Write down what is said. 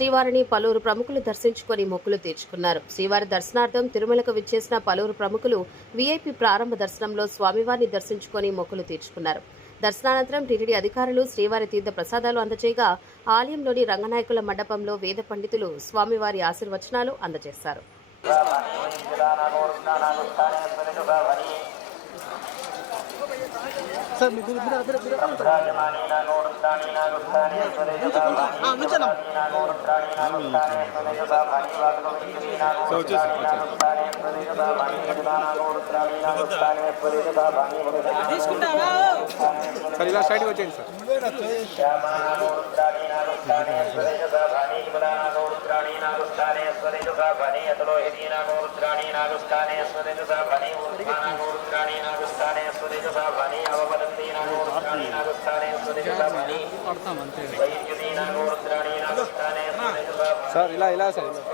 శ్రీవారిని పలువురు ప్రముఖులు దర్శించుకొని మొక్కులు తీర్చుకున్నారు. శ్రీవారి దర్శనార్థం తిరుమలకు విచ్చేసిన పలువురు ప్రముఖులు వీఐపీ ప్రారంభ దర్శనంలో స్వామివారిని దర్శించుకొని మొక్కులు తీర్చుకున్నారు. దర్శనానంతరం టీటీడీ అధికారులు శ్రీవారి తీర్థ ప్రసాదాలు అందజేయగా ఆలయంలోని రంగనాయకుల మండపంలో వేద పండితులు స్వామివారి ఆశీర్వచనాలు అందజేశారు. సార్ ఇలా సైడ్కి వచ్చేయండి సార్. సార్ ఇలా సార్